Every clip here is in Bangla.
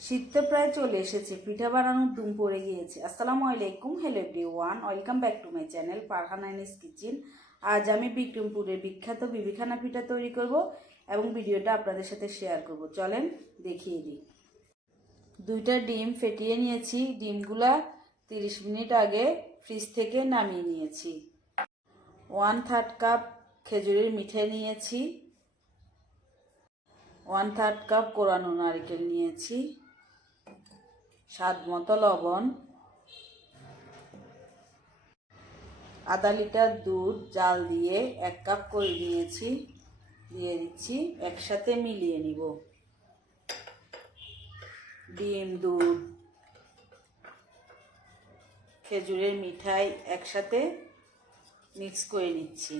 শীত তো প্রায় চলে এসেছে, পিঠা বানানোর ধুম পড়ে গিয়েছে। আসসালামু আলাইকুম, hello everyone, welcome back to my channel Farhan Aini's kitchen. আজ আমি বিক্রমপুরের বিখ্যাত বিবিখানা পিঠা তৈরি করব এবং ভিডিওটা আপনাদের সাথে শেয়ার করব। চলেন দেখিয়ে দিই। দুইটা ডিম ফেটিয়ে নিয়েছি, ডিমগুলা 30 মিনিট আগে ফ্রিজ থেকে নামিয়ে নিয়েছি। 1/3 কাপ খেজুরের মিঠাই নিয়েছি, 1/3 কাপ কোরানো নারকেল নিয়েছি, স্বাদ মতো লবণ, আধা লিটার দুধ জাল দিয়ে 1 কাপ করে নিয়েছি, দিয়ে দিচ্ছি। একসাথে মিলিয়ে নিব। ডিম, দুধ, খেজুরের মিঠাই একসাথে মিক্স করে নিচ্ছি।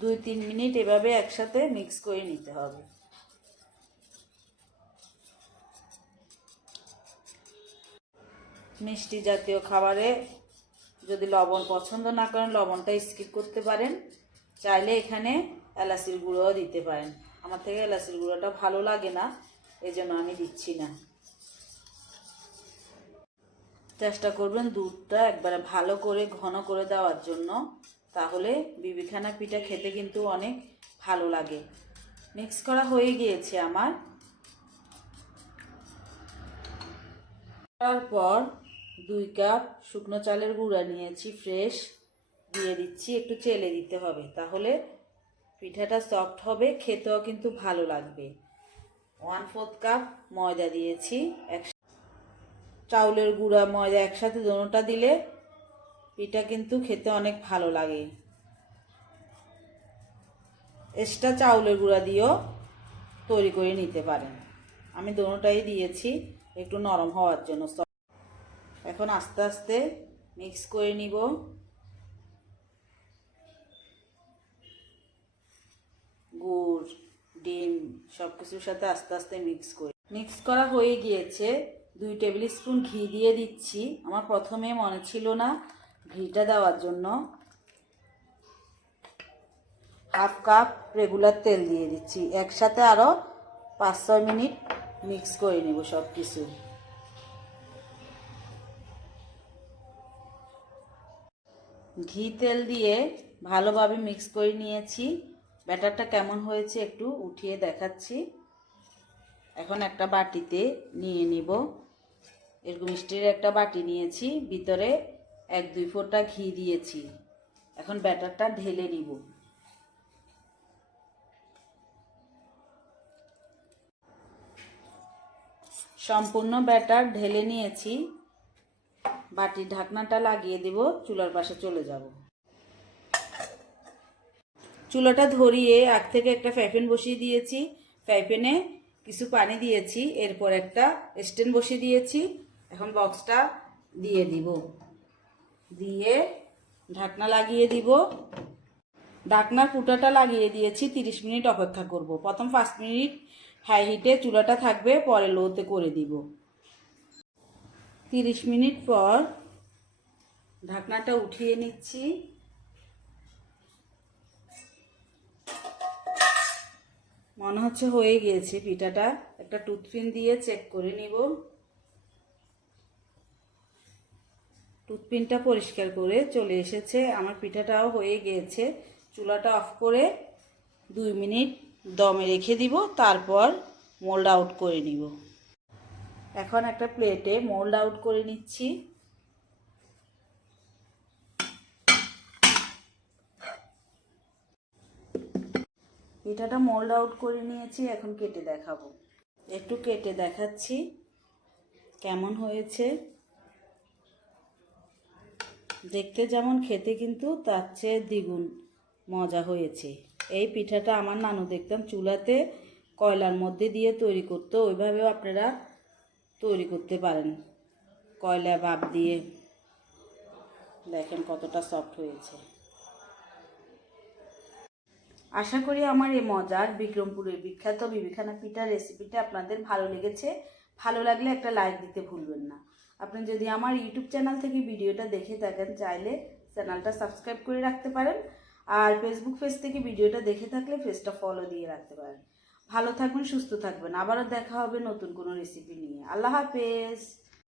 দুই 3 মিনিট এভাবে একসাথে মিক্স করে নিতে হবে। মিষ্টি জাতীয় খাবারে যদি লবণ পছন্দ না করেন, লবণটা স্কিপ করতে পারেন। চাইলে এখানে এলাচির গুঁড়োও দিতে পারেন। আমার থেকে এলাচির গুঁড়োটা ভালো লাগে না, এই জন্য আমি দিচ্ছি না। চেষ্টা করবেন দুধটা একবারে ভালো করে ঘন করে দেওয়ার জন্য, তাহলে বিবিখানা পিঠা খেতে কিন্তু অনেক ভালো লাগে। মিক্স করা হয়ে গিয়েছে আমার। তারপর 2 কাপ শুকনো চালের গুঁড়া নিয়েছি ফ্রেশ, দিয়ে দিচ্ছি। একটু চেলে দিতে হবে, তাহলে পিঠাটা সফট হবে, খেতেও কিন্তু ভালো লাগবে। 1/4 কাপ ময়দা দিয়েছি। চাউলের গুঁড়া ময়দা একসাথে দোনোটা দিলে পিঠা কিন্তু খেতে অনেক ভালো লাগে। এক্সট্রা চাউলের গুঁড়া দিয়েও তৈরি করে নিতে পারেন। আমি দোনোটাই দিয়েছি একটু নরম হওয়ার জন্য। এখন আস্তে আস্তে মিক্স করে নিব। গুড়, ডিম সব কিছুর সাথে আস্তে আস্তে মিক্স করা হয়ে গিয়েছে। 2 টেবিল স্পুন ঘি দিয়ে দিচ্ছি। আমার প্রথমে মনে ছিল না ঘিটা দেওয়ার জন্য। 1/2 কাপ রেগুলার তেল দিয়ে দিচ্ছি। একসাথে আরও 5-6 মিনিট মিক্স করে নেব সব কিছু। ঘি তেল দিয়ে ভালোভাবে মিক্স করে নিয়েছি। ব্যাটারটা কেমন হয়েছে একটু উঠিয়ে দেখাচ্ছি। এখন একটা বাটিতে নিয়ে নিব। এরকম স্টিলের একটা বাটি নিয়েছি, ভিতরে 1-2 ফোঁটা ঘি দিয়েছি। এখন ব্যাটারটা ঢেলে নিব। সম্পূর্ণ ব্যাটার ঢেলে নিয়েছি। বাটির ঢাকনাটা লাগিয়ে দেব, চুলার পাশে চলে যাব। চুলাটা ধরিয়ে আগ থেকে একটা ফ্রাই প্যান বসিয়ে দিয়েছি। ফ্রাই প্যানে কিছু পানি দিয়েছি, এরপর একটা স্ট্যান্ড বসিয়ে দিয়েছি। এখন বক্সটা দিয়ে দিব, দিয়ে ঢাকনা লাগিয়ে দিব। ঢাকনার ফুটাটা লাগিয়ে দিয়েছি। 30 মিনিট অপেক্ষা করব। প্রথম 5 মিনিট হাই হিটে চুলাটা থাকবে, পরে লোতে করে দিব। 30 মিনিট পর ঢাকনাটা উঠিয়ে নিচ্ছি। মনে হচ্ছে হয়ে গিয়েছে পিঠাটা। একটা টুথপিন দিয়ে চেক করে নিব। টুথপিনটা পরিষ্কার করে চলে এসেছে। আমার পিঠাটাও হয়ে গিয়েছে। চুলাটা অফ করে 2 মিনিট দমে রেখে দিব, তারপর মোল্ড আউট করে নিব। এখন একটা প্লেটে মোল্ড আউট করে নিচ্ছি। পিঠাটা মোল্ড আউট করে নিয়েছি, এখন কেটে দেখাবো। একটু কেটে দেখাচ্ছি কেমন হয়েছে। দেখতে যেমন, খেতে কিন্তু তার চেয়ে দ্বিগুণ মজা হয়েছে। এই পিঠাটা আমার নানু দেখতাম চুলাতে কয়লার মধ্যে দিয়ে তৈরি করতো, ওইভাবেও আপনারা তৈরি করতে পারেন। কয়লা ভাপ দিয়ে দেখেন কতটা সফট হয়েছে। আশা করি আমার এই মজার বিক্রমপুরের বিখ্যাত বিবিখানা পিঠার রেসিপিটা আপনাদের ভালো লেগেছে। ভালো লাগলে একটা লাইক দিতে ভুলবেন না। আপনি যদি আমার ইউটিউব চ্যানেল থেকে ভিডিওটা দেখে থাকেন, চাইলে চ্যানেলটা সাবস্ক্রাইব করে রাখতে পারেন। আর ফেসবুক পেজ থেকে ভিডিওটা দেখে থাকলে পেজটা ফলো দিয়ে রাখতে পারেন। ভালো থাকবেন, সুস্থ থাকবেন। আবারও দেখা হবে নতুন কোনো রেসিপি নিয়ে। আল্লাহ হাফেজ।